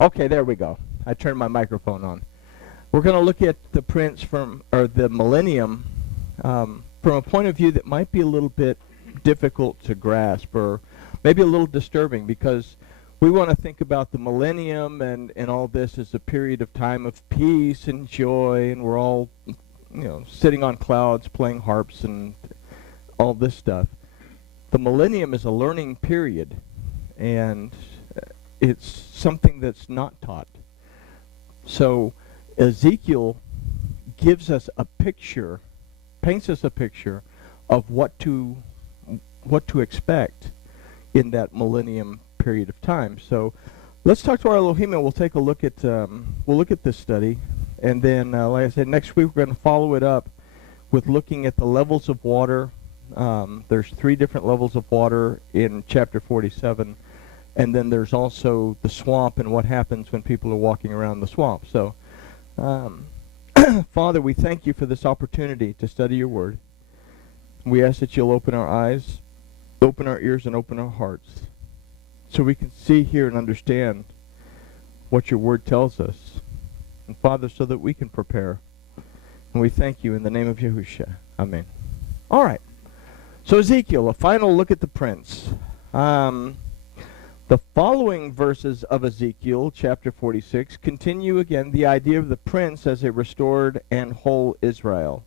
Okay, there we go. I turned my microphone on. We're going to look at the prince the millennium, from a point of view that might be a little bit difficult to grasp, or maybe a little disturbing, because we want to think about the millennium and all this as a period of time of peace and joy, and we're all, sitting on clouds, playing harps and all this stuff. The millennium is a learning period, and it's something that's not taught. So Ezekiel gives us a picture, paints us a picture of what to expect in that millennium period of time. So let's talk to our Elohim, and we'll take a look at this study, and then like I said, next week we're going to follow it up with looking at the levels of water. There's 3 different levels of water in chapter 47, and then there's also the swamp and what happens when people are walking around the swamp. So Father, we thank you for this opportunity to study your word. We ask that you'll open our eyes, open our ears, and open our hearts, so we can see, hear, and understand what your word tells us. And Father, so that we can prepare. And we thank you in the name of Yahushua. Amen. All right. So Ezekiel, a final look at the prince. The following verses of Ezekiel, chapter 46, continue again the idea of the prince as a restored and whole Israel,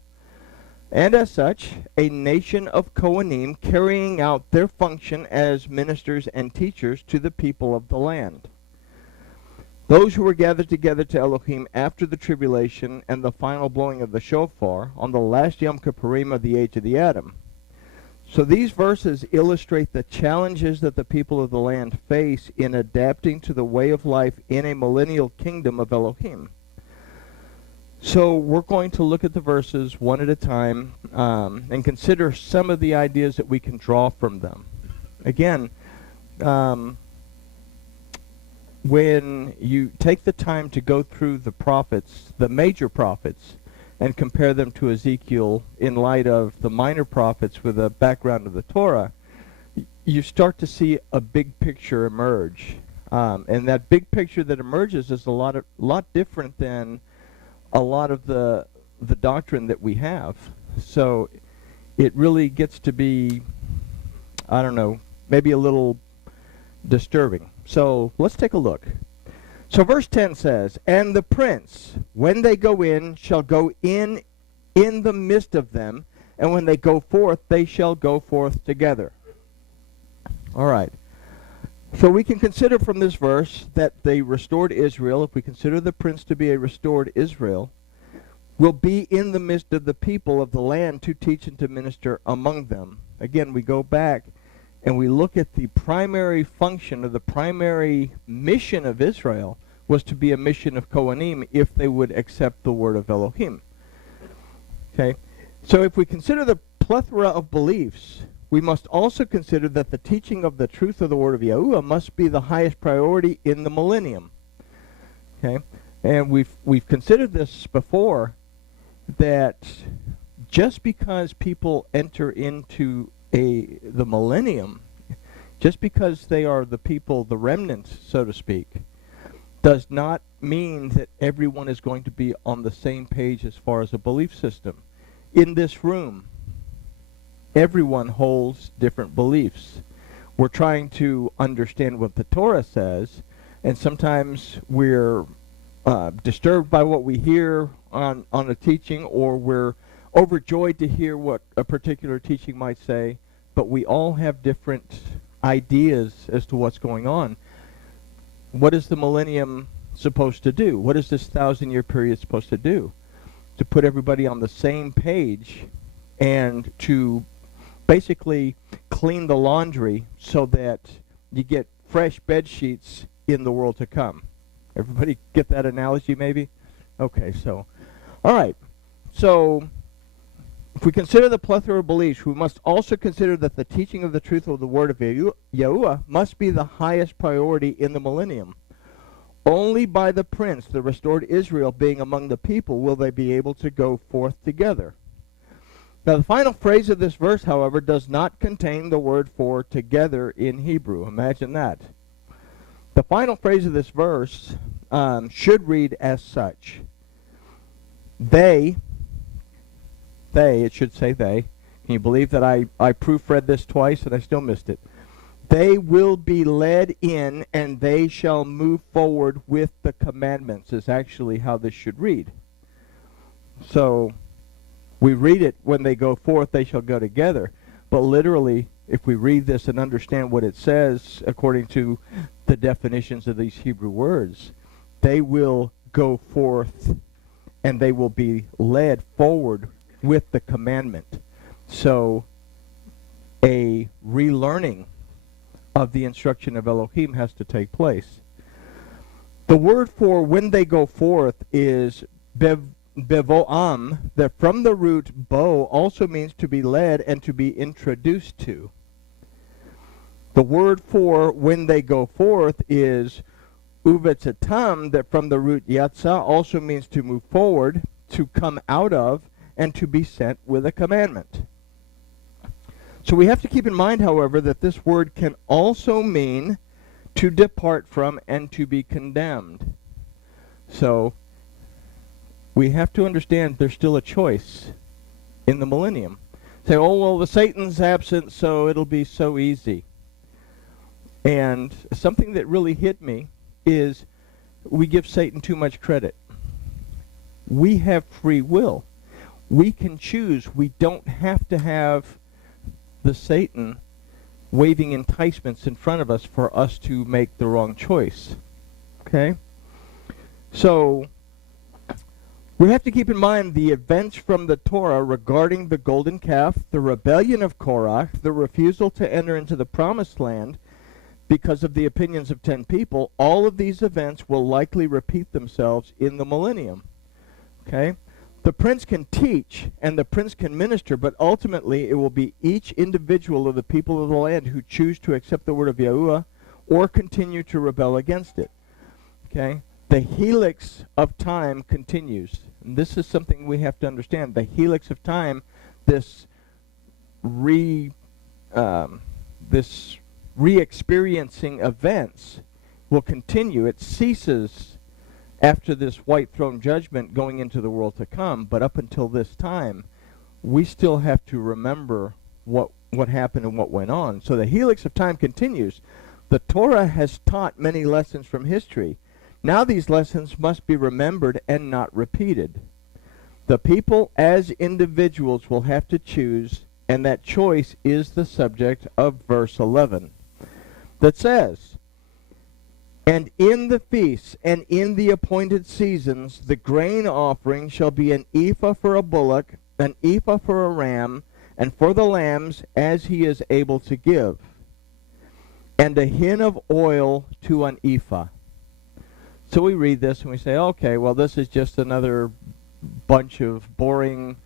and as such, a nation of Kohanim carrying out their function as ministers and teachers to the people of the land. Those who were gathered together to Elohim after the tribulation and the final blowing of the shofar on the last Yom Kippurim of the age of the Adam. So these verses illustrate the challenges that the people of the land face in adapting to the way of life in a millennial kingdom of Elohim. So we're going to look at the verses one at a time and consider some of the ideas that we can draw from them. Again, when you take the time to go through the prophets, the major prophets, and compare them to Ezekiel in light of the minor prophets with a background of the Torah, you start to see a big picture emerge. And that big picture that emerges is a lot different than a lot of the doctrine that we have. So it really gets to be, I don't know, maybe a little disturbing. So let's take a look. So verse 10 says, "And the prince, when they go in, shall go in the midst of them, and when they go forth, they shall go forth together." All right. So we can consider from this verse that the restored Israel, if we consider the prince to be a restored Israel, will be in the midst of the people of the land to teach and to minister among them. Again, we go back and we look at the primary function, or the primary mission of Israel was to be a mission of Kohanim if they would accept the word of Elohim. Okay, so if we consider the plethora of beliefs, we must also consider that the teaching of the truth of the word of Yahuwah must be the highest priority in the millennium. Okay, and we've considered this before, that just because people enter into the millennium, just because they are the people, the remnants, so to speak, does not mean that everyone is going to be on the same page as far as a belief system. In this room, everyone holds different beliefs. We're trying to understand what the Torah says, and sometimes we're disturbed by what we hear on a teaching, or we're overjoyed to hear what a particular teaching might say, but we all have different ideas as to what's going on. What is the millennium supposed to do? What is this 1,000-year period supposed to do? To put everybody on the same page and to basically clean the laundry so that you get fresh bed sheets in the world to come. Everybody get that analogy maybe? Okay, so, all right. So if we consider the plethora of beliefs, we must also consider that the teaching of the truth of the word of Yahuwah must be the highest priority in the millennium. Only by the prince, the restored Israel, being among the people, will they be able to go forth together. Now the final phrase of this verse, however, does not contain the word for together in Hebrew. Imagine that. The final phrase of this verse should read as such. They, it should say they. Can you believe that I proofread this twice and I still missed it? They will be led in, and they shall move forward with the commandments, is actually how this should read. So we read it, when they go forth, they shall go together. But literally, if we read this and understand what it says, according to the definitions of these Hebrew words, they will go forth and they will be led forward with the commandment. So a relearning of the instruction of Elohim has to take place. The word for when they go forth is bevoam, that from the root bo also means to be led and to be introduced to. The word for when they go forth is uvetzatam, that from the root yatsa also means to move forward, to come out of, and to be sent with a commandment. So we have to keep in mind, however, that this word can also mean to depart from and to be condemned. So we have to understand there's still a choice in the millennium. Say, oh, well, the Satan's absent, so it'll be so easy. And something that really hit me is we give Satan too much credit. We have free will. We can choose. We don't have to have the Satan waving enticements in front of us for us to make the wrong choice. Okay? So we have to keep in mind the events from the Torah regarding the golden calf, the rebellion of Korach, the refusal to enter into the promised land because of the opinions of 10 people. All of these events will likely repeat themselves in the millennium. Okay? The prince can teach and the prince can minister, but ultimately it will be each individual of the people of the land who choose to accept the word of Yahuwah or continue to rebel against it. Okay? The helix of time continues. And this is something we have to understand. The helix of time, this re-experiencing events will continue. It ceases after this white throne judgment going into the world to come, but up until this time, we still have to remember what happened and what went on. So the helix of time continues. The Torah has taught many lessons from history. Now these lessons must be remembered and not repeated. The people as individuals will have to choose, and that choice is the subject of verse 11 that says, "And in the feasts and in the appointed seasons the grain offering shall be an ephah for a bullock, an ephah for a ram, and for the lambs as he is able to give, and a hin of oil to an ephah." So we read this and we say, okay, well, this is just another bunch of boring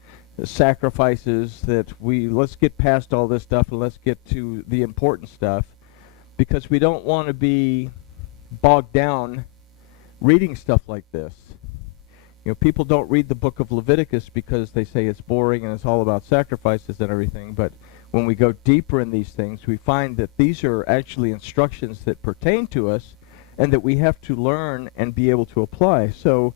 sacrifices that let's get past all this stuff and let's get to the important stuff, because we don't want to be bogged down reading stuff like this. You know, people don't read the book of Leviticus because they say it's boring and it's all about sacrifices and everything, but when we go deeper in these things, we find that these are actually instructions that pertain to us and that we have to learn and be able to apply. So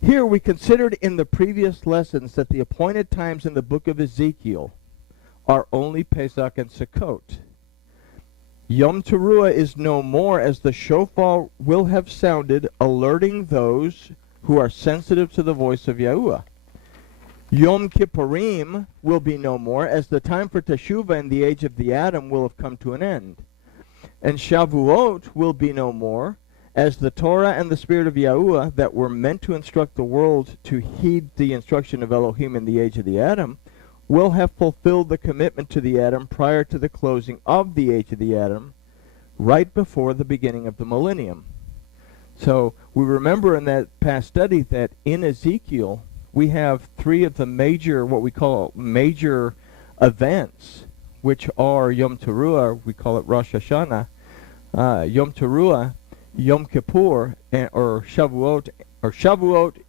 here we considered in the previous lessons that the appointed times in the book of Ezekiel are only Pesach and Sukkot. Yom Teruah is no more, as the shofar will have sounded, alerting those who are sensitive to the voice of Yahuwah. Yom Kippurim will be no more, as the time for Teshuvah in the age of the Adam will have come to an end. And Shavuot will be no more, as the Torah and the Spirit of Yahuwah that were meant to instruct the world to heed the instruction of Elohim in the age of the Adam will have fulfilled the commitment to the Adam prior to the closing of the age of the Adam, right before the beginning of the millennium. So we remember in that past study that in Ezekiel we have three of the major, what we call major events, which are Yom Teruah, we call it Rosh Hashanah, Yom Teruah, Yom Kippur, or Shavuot,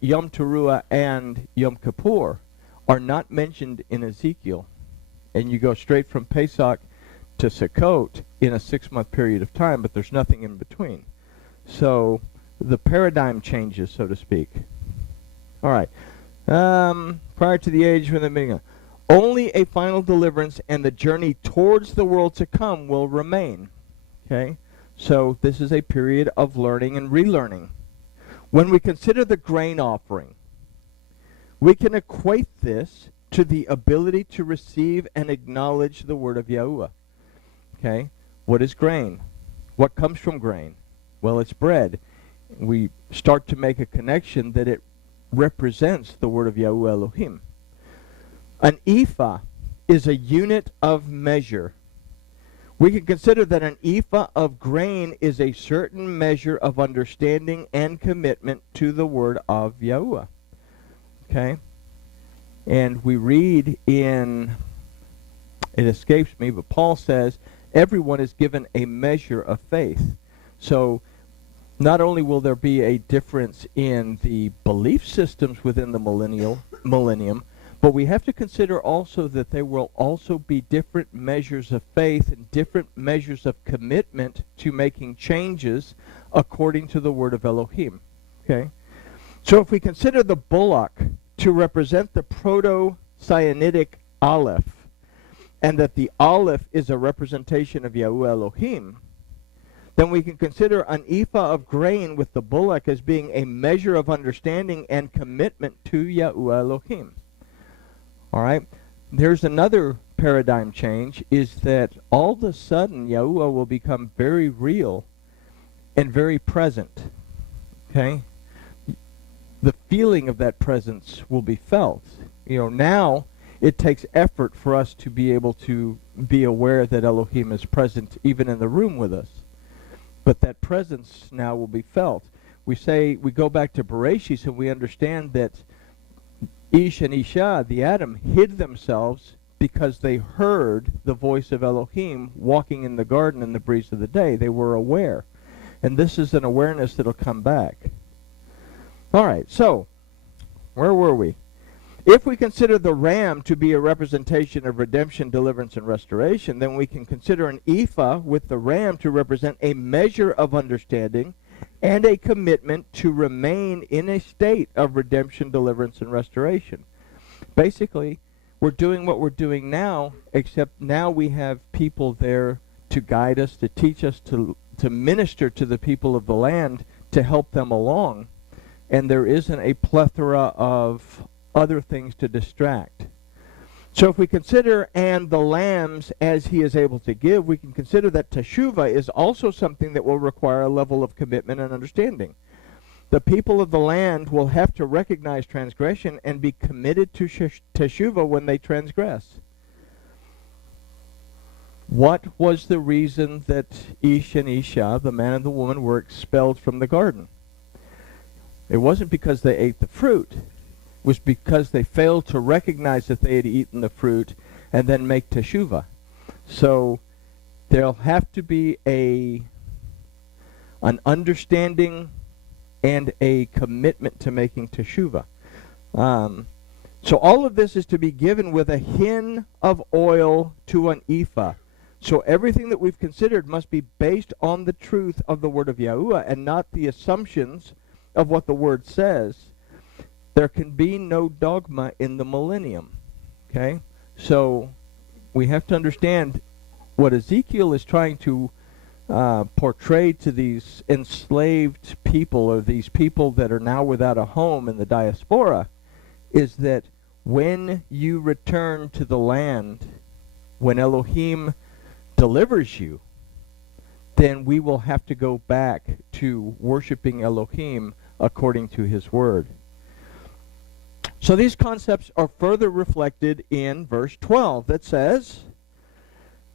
Yom Teruah, and Yom Kippur are not mentioned in Ezekiel. And you go straight from Pesach to Sukkot in a 6-month period of time, but there's nothing in between. So the paradigm changes, so to speak. All right. Prior to the age when the beginning, only a final deliverance and the journey towards the world to come will remain. Okay? So this is a period of learning and relearning. When we consider the grain offering, we can equate this to the ability to receive and acknowledge the word of Yahuwah. Okay? What is grain? What comes from grain? Well, it's bread. We start to make a connection that it represents the word of Yahuwah Elohim. An ephah is a unit of measure. We can consider that an ephah of grain is a certain measure of understanding and commitment to the word of Yahuwah. Okay? And we read in, it escapes me, but Paul says, everyone is given a measure of faith. So not only will there be a difference in the belief systems within the millennium, but we have to consider also that there will also be different measures of faith and different measures of commitment to making changes according to the word of Elohim. Okay? So if we consider the bullock to represent the proto-Sinaitic Aleph, and that the Aleph is a representation of Yahuwah Elohim, then we can consider an ephah of grain with the bullock as being a measure of understanding and commitment to Yahuwah Elohim. All right? There's another paradigm change, is that all of a sudden Yahuwah will become very real and very present. Okay? The feeling of that presence will be felt. You know, now it takes effort for us to be able to be aware that Elohim is present even in the room with us. But that presence now will be felt. We go back to Bereshit and we understand that Ish and Isha, the Adam, hid themselves because they heard the voice of Elohim walking in the garden in the breeze of the day. They were aware. And this is an awareness that will come back. All right, so where were we? If we consider the ram to be a representation of redemption, deliverance, and restoration, then we can consider an ephah with the ram to represent a measure of understanding and a commitment to remain in a state of redemption, deliverance, and restoration. Basically, we're doing what we're doing now, except now we have people there to guide us, to teach us, to minister to the people of the land, to help them along. And there isn't a plethora of other things to distract. So if we consider and the lambs as he is able to give, we can consider that teshuvah is also something that will require a level of commitment and understanding. The people of the land will have to recognize transgression and be committed to teshuvah when they transgress. What was the reason that Ish and Isha, the man and the woman, were expelled from the garden? It wasn't because they ate the fruit. Was because they failed to recognize that they had eaten the fruit and then make teshuvah. So there'll have to be an understanding and a commitment to making teshuvah. So all of this is to be given with a hin of oil to an ephah. So everything that we've considered must be based on the truth of the word of Yahuwah and not the assumptions of what the word says. There can be no dogma in the millennium. Okay? So we have to understand what Ezekiel is trying to portray to these enslaved people, or these people that are now without a home in the diaspora, is that when you return to the land, when Elohim delivers you, then we will have to go back to worshiping Elohim according to his word. So these concepts are further reflected in verse 12 that says,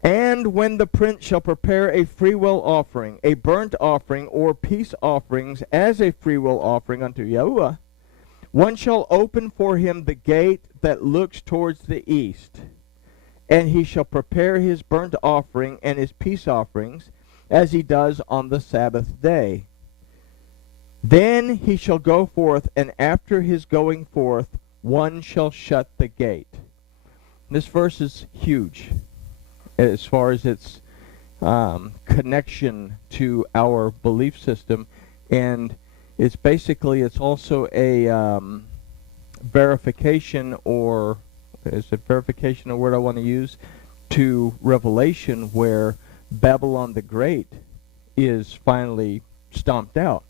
"And when the prince shall prepare a freewill offering, a burnt offering, or peace offerings as a freewill offering unto Yahuwah, one shall open for him the gate that looks towards the east, and he shall prepare his burnt offering and his peace offerings as he does on the Sabbath day. Then he shall go forth, and after his going forth, one shall shut the gate." This verse is huge as far as its connection to our belief system And it's basically, it's also a verification, or is it verification a word I want to use, to Revelation, where Babylon the Great is finally stomped out.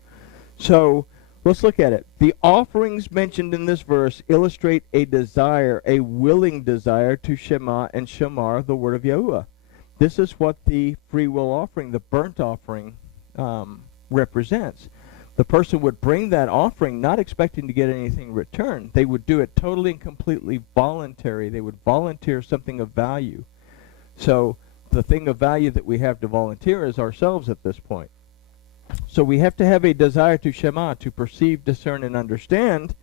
So let's look at it. The offerings mentioned in this verse illustrate a desire, a willing desire to Shema and Shamar, the word of Yahuwah. This is what the free will offering, the burnt offering, represents. The person would bring that offering not expecting to get anything in return. They would do it totally and completely voluntary. They would volunteer something of value. So the thing of value that we have to volunteer is ourselves at this point. So we have to have a desire to Shema, to perceive, discern, and understand,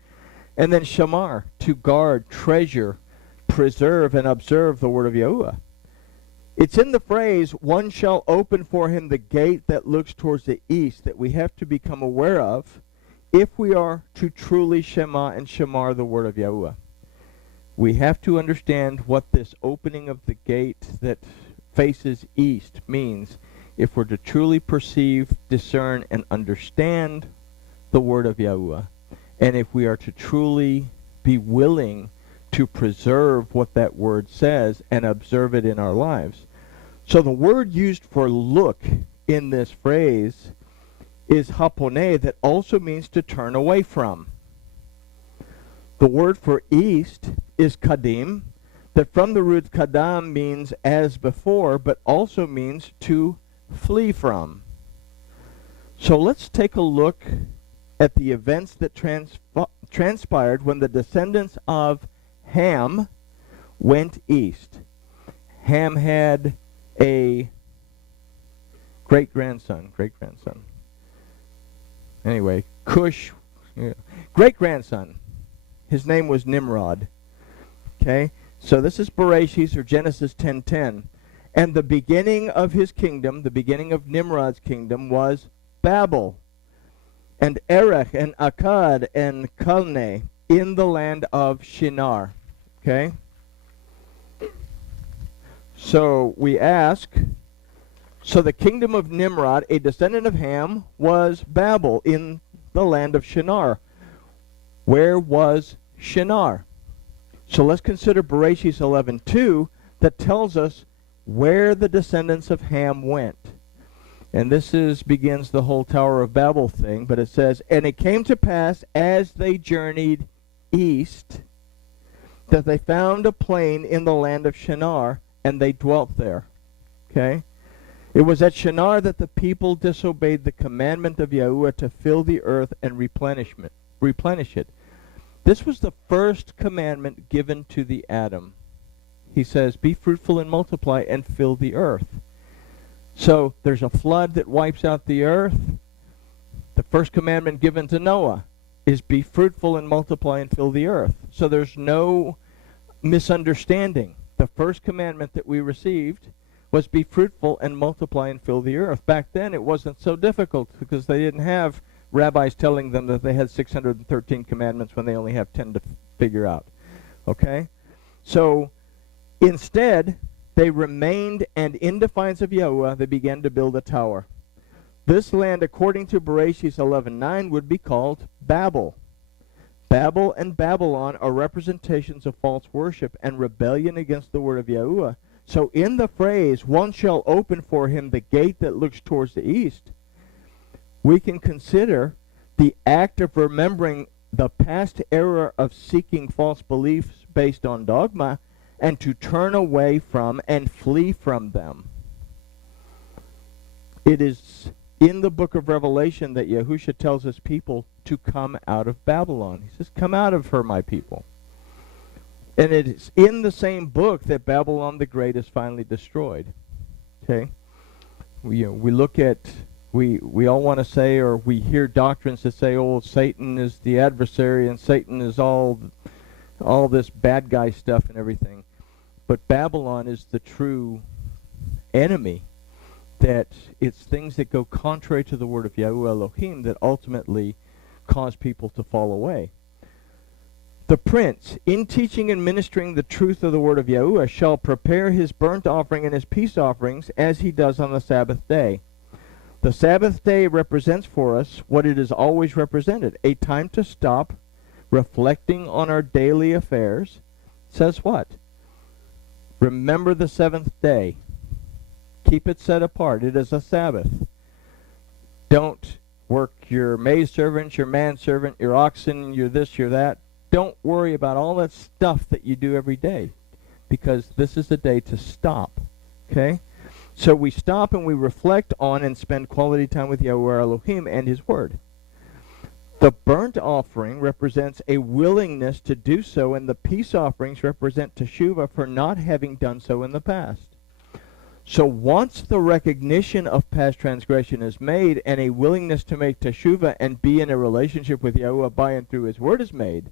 and then Shamar, to guard, treasure, preserve, and observe the word of Yahuwah. It's in the phrase, one shall open for him the gate that looks towards the east, that we have to become aware of if we are to truly Shema and Shamar the word of Yahuwah. We have to understand what this opening of the gate that faces east means if we're to truly perceive, discern, and understand the word of Yahuwah, and if we are to truly be willing to preserve what that word says and observe it in our lives. So the word used for look in this phrase is haponeh, that also means to turn away from. The word for east is kadim, that from the root kadam means as before, but also means to flee from. So let's take a look at the events that transpired when the descendants of Ham went east. Ham had a great-grandson. Anyway, Cush, great-grandson. His name was Nimrod. Okay? So this is Bereshit, or Genesis 10:10. And the beginning of his kingdom, the beginning of Nimrod's kingdom, was Babel, and Erech, and Akkad, and Calneh, in the land of Shinar. Okay? So we ask, so the kingdom of Nimrod, a descendant of Ham, was Babel, in the land of Shinar. Where was Shinar? So let's consider Bereshit 11:2, that tells us where the descendants of Ham went. And this begins the whole Tower of Babel thing, but it says, and it came to pass as they journeyed east, that they found a plain in the land of Shinar, and they dwelt there. Okay? It was at Shinar that the people disobeyed the commandment of Yahuwah to fill the earth and replenish it. This was the first commandment given to the Adam. He says, be fruitful and multiply and fill the earth. So there's a flood that wipes out the earth. The first commandment given to Noah is be fruitful and multiply and fill the earth. So there's no misunderstanding. The first commandment that we received was be fruitful and multiply and fill the earth. Back then it wasn't so difficult because they didn't have rabbis telling them that they had 613 commandments when they only have 10 to figure out. Okay? So instead, they remained, and in defiance of Yahuwah, they began to build a tower. This land, according to Bereshit 11:9, would be called Babel. Babel and Babylon are representations of false worship and rebellion against the word of Yahuwah. So in the phrase, one shall open for him the gate that looks towards the east, we can consider the act of remembering the past error of seeking false beliefs based on dogma, and to turn away from and flee from them. It is in the book of Revelation that Yahusha tells his people to come out of Babylon. He says, come out of her, my people. And it is in the same book that Babylon the Great is finally destroyed. Okay? We look at, we all want to say, or we hear doctrines that say, oh, Satan is the adversary and Satan is all this bad guy stuff and everything. But Babylon is the true enemy. That it's things that go contrary to the word of Yahuwah Elohim that ultimately cause people to fall away. The prince, in teaching and ministering the truth of the word of Yahuwah, shall prepare his burnt offering and his peace offerings as he does on the Sabbath day. The Sabbath day represents for us what it has always represented, a time to stop, reflecting on our daily affairs. It says what? Remember the seventh day. Keep it set apart. It is a Sabbath. Don't work your maidservant, your manservant, your oxen, your this, your that. Don't worry about all that stuff that you do every day, because this is a day to stop. Okay? So we stop and we reflect on and spend quality time with Yahweh Elohim and His Word. The burnt offering represents a willingness to do so, and the peace offerings represent teshuvah for not having done so in the past. So once the recognition of past transgression is made and a willingness to make teshuvah and be in a relationship with Yahweh by and through His Word is made,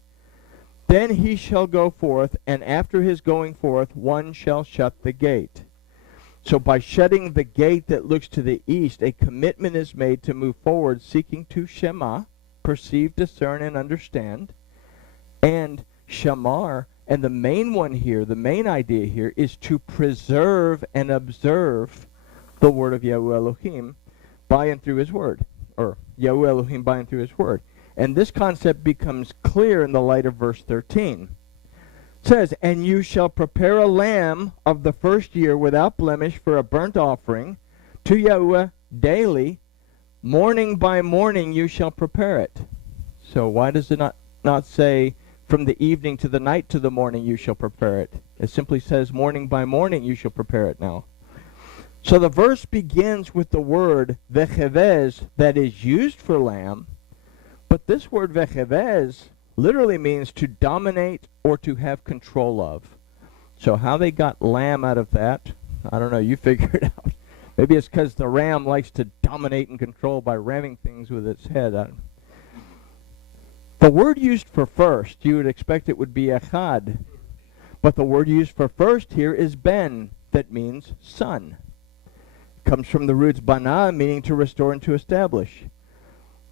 then he shall go forth, and after his going forth one shall shut the gate. So by shutting the gate that looks to the east, a commitment is made to move forward, seeking to shema, perceive, discern, and understand, and shamar. And the main one here, the main idea here, is to preserve and observe the word of Yahweh Elohim by and through His Word, or Yahweh Elohim by and through His Word. And this concept becomes clear in the light of verse 13. It says, "And you shall prepare a lamb of the first year without blemish for a burnt offering to Yahweh daily. Morning by morning you shall prepare it." So why does it not say from the evening to the night to the morning you shall prepare it? It simply says morning by morning you shall prepare it now. So the verse begins with the word vechevez that is used for lamb, but this word vechevez literally means to dominate or to have control of. So how they got lamb out of that, I don't know, you figure it out. Maybe it's because the ram likes to dominate and control by ramming things with its head. The word used for first, you would expect it would be echad. But the word used for first here is ben, that means son. It comes from the roots bana, meaning to restore and to establish.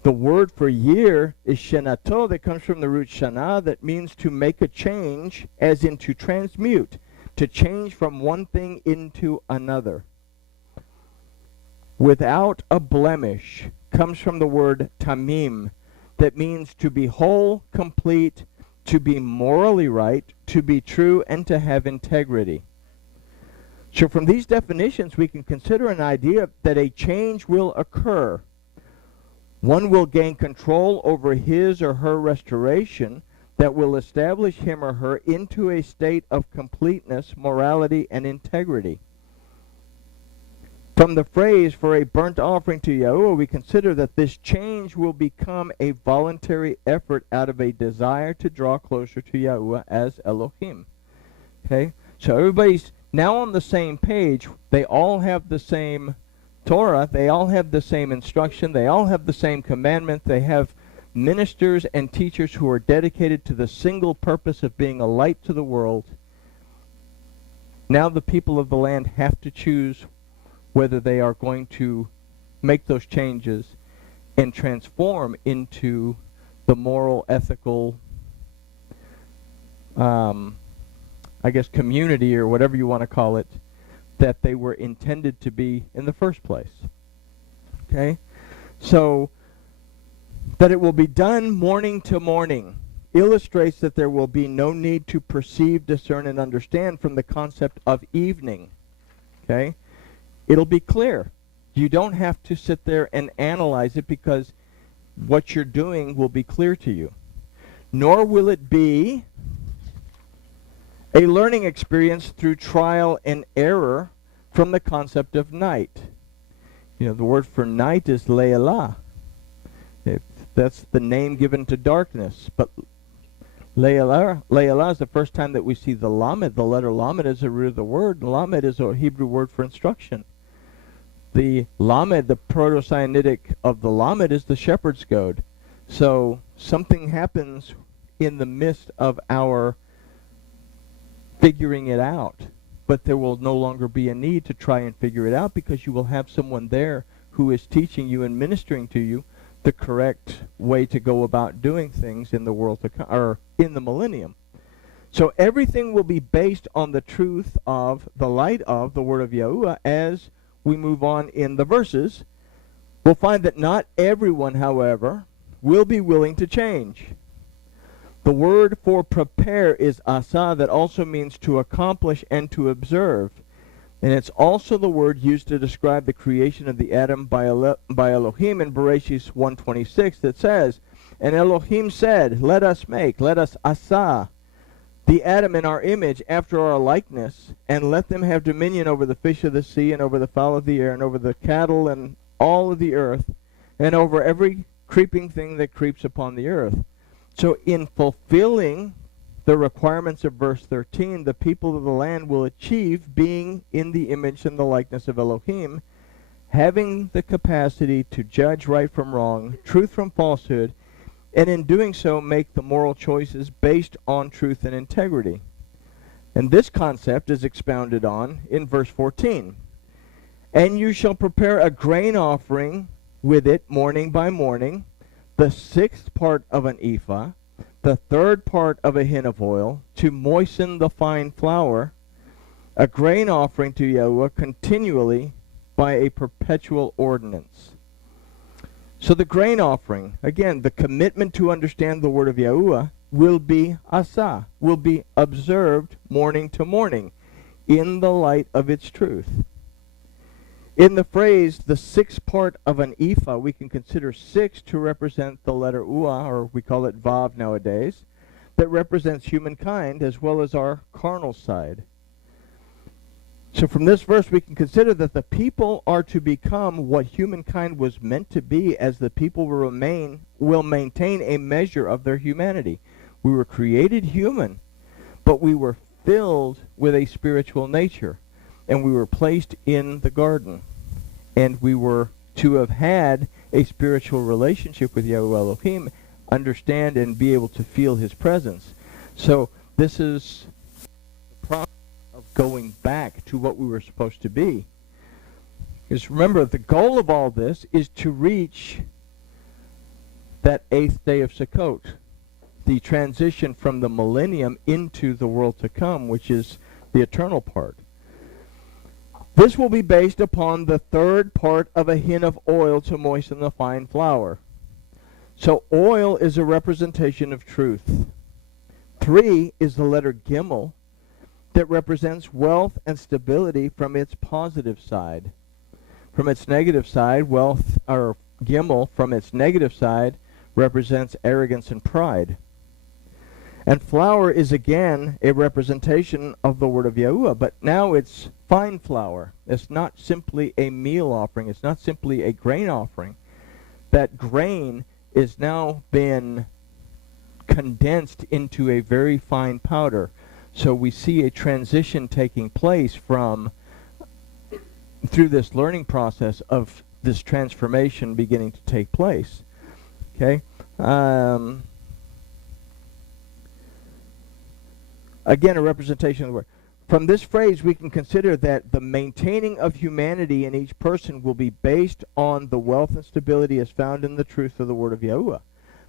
The word for year is shenato, that comes from the root shana, that means to make a change, as in to transmute, to change from one thing into another. Without a blemish comes from the word tamim, that means to be whole, complete, to be morally right, to be true, and to have integrity. So from these definitions we can consider an idea that a change will occur. One will gain control over his or her restoration that will establish him or her into a state of completeness, morality, and integrity. From the phrase for a burnt offering to Yahweh, we consider that this change will become a voluntary effort out of a desire to draw closer to Yahweh as Elohim. Okay? So everybody's now on the same page. They all have the same Torah, they all have the same instruction, they all have the same commandment, they have ministers and teachers who are dedicated to the single purpose of being a light to the world. Now the people of the land have to choose whether they are going to make those changes and transform into the moral, ethical, I guess community or whatever you want to call it, that they were intended to be in the first place. Okay? So, that it will be done morning to morning illustrates that there will be no need to perceive, discern, and understand from the concept of evening. Okay? It'll be clear. You don't have to sit there and analyze it because what you're doing will be clear to you. Nor will it be a learning experience through trial and error from the concept of night. You know, the word for night is le'elah. That's the name given to darkness. But le'elah is the first time that we see the lamed. The letter lamed is the root of the word. Lamed is a Hebrew word for instruction. The lamed, the proto-Sinaitic of the lamed, is the shepherd's goad. So something happens in the midst of our figuring it out, but there will no longer be a need to try and figure it out because you will have someone there who is teaching you and ministering to you the correct way to go about doing things in the world to come, or in the millennium. So everything will be based on the truth of the light of the word of Yahuwah as we move on in the verses. We'll find that not everyone, however, will be willing to change. The word for prepare is asa, that also means to accomplish and to observe. And it's also the word used to describe the creation of the Adam by Elohim in Bereshit 1:26 that says, "And Elohim said, let us asa, the Adam in our image, after our likeness, and let them have dominion over the fish of the sea, and over the fowl of the air, and over the cattle, and all of the earth, and over every creeping thing that creeps upon the earth." So in fulfilling the requirements of verse 13, the people of the land will achieve being in the image and the likeness of Elohim, having the capacity to judge right from wrong, truth from falsehood, and in doing so make the moral choices based on truth and integrity. And this concept is expounded on in verse 14. "And you shall prepare a grain offering with it morning by morning, the 6th part of an ephah, the 3rd part of a hin of oil, to moisten the fine flour, a grain offering to Yahuwah continually by a perpetual ordinance." So the grain offering, again, the commitment to understand the word of Yahuwah, will be asa, will be observed morning to morning in the light of its truth. In the phrase, the 6th part of an ephah, we can consider 6 to represent the letter uah, or we call it vav nowadays, that represents humankind as well as our carnal side. So from this verse, we can consider that the people are to become what humankind was meant to be, as the people will maintain a measure of their humanity. We were created human, but we were filled with a spiritual nature, and we were placed in the garden, and we were to have had a spiritual relationship with Yahuwah Elohim, understand and be able to feel his presence. So this is the process of going back to what we were supposed to be. Because remember, the goal of all this is to reach that 8th day of Sukkot, the transition from the millennium into the world to come, which is the eternal part. This will be based upon the 3rd part of a hin of oil to moisten the fine flour. So oil is a representation of truth. 3 is the letter Gimel that represents wealth and stability from its positive side. From its negative side, wealth, or Gimel, from its negative side, represents arrogance and pride. And flour is again a representation of the word of Yahuwah, but now it's fine flour. It's not simply a meal offering. It's not simply a grain offering. That grain is now been condensed into a very fine powder. So we see a transition taking place through this learning process of this transformation beginning to take place. Okay? Again, a representation of the word. From this phrase, we can consider that the maintaining of humanity in each person will be based on the wealth and stability as found in the truth of the word of Yahuwah.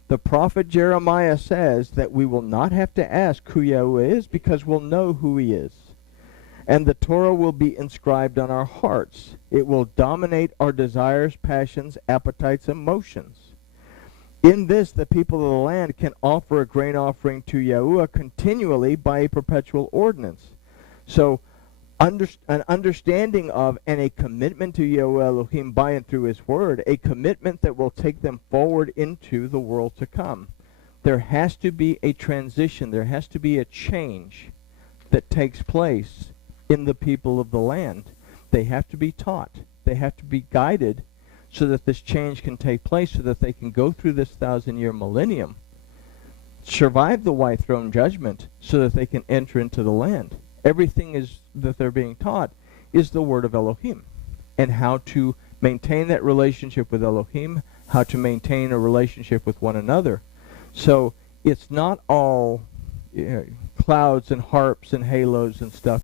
The prophet Jeremiah says that we will not have to ask who Yahuwah is, because we'll know who he is. And the Torah will be inscribed on our hearts. It will dominate our desires, passions, appetites, emotions. In this, the people of the land can offer a grain offering to Yahuwah continually by a perpetual ordinance. So, an understanding of and a commitment to Yahuwah Elohim by and through his word, a commitment that will take them forward into the world to come. There has to be a transition, there has to be a change that takes place in the people of the land. They have to be taught, they have to be guided, so that this change can take place, so that they can go through this 1,000-year millennium, survive the white throne judgment, so that they can enter into the land. Everything is that they're being taught is the word of Elohim, and how to maintain that relationship with Elohim, how to maintain a relationship with one another. So it's not all clouds and harps and halos and stuff.